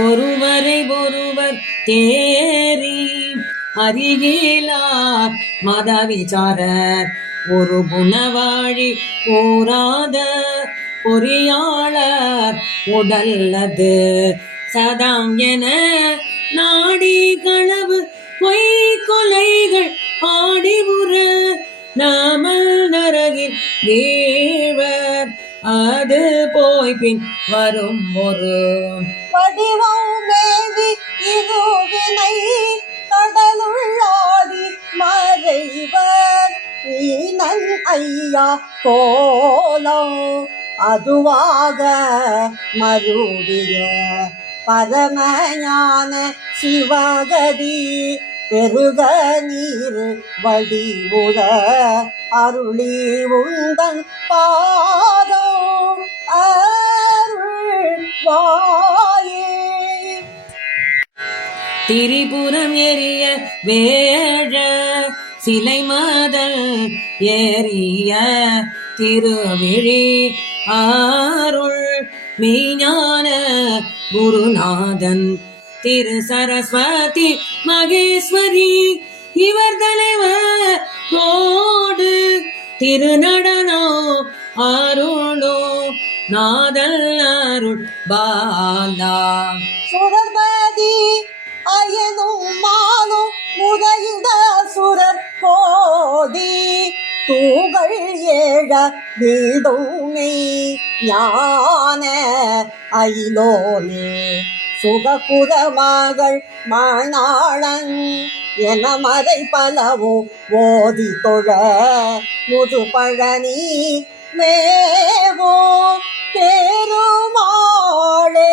ஒருவரை ஒருவர் தேறி அருகிலார் மதவிசாரர் ஒரு குணவாழி கூறாத பொறியாளர் உடல்லது சதம் என நாடி களவு பொய் கொலைகள் ஆடிபுற நாமல் நரகில் வீழ்வர் அது போய் பின் வரும் ஒரு வடிவம் மேவி இருவினை கடலுள்ளாடி மறைவர் நீனன் ஐயா கோலம் அதுவாக மருவிய பரமஞான சிவகதி பெருக நீர் வடிவுற அருளி உந்தன் பாதம் அருள் வாயே. திரிபுரம் எரிய வேழ சிலை மதல் ஏறிய திருவிழி ஆருள் மெய்ஞான குருநாதன் திரு சரஸ்வதி மகேஸ்வரி இவர் தலைவர் கோடு திருநடனோ அருளோ நாதல் அருள் பாலா. சுரர்பதி அயனும் மானும் முதையிட சுரர் கோடி தூகள் ஏழ வீடுமே ஞான அயிலோனே சுகபுர மகள் மணாளன் என மறை பலவோ ஓதி தொழ முது பழனி மேவோ பெருமாளே.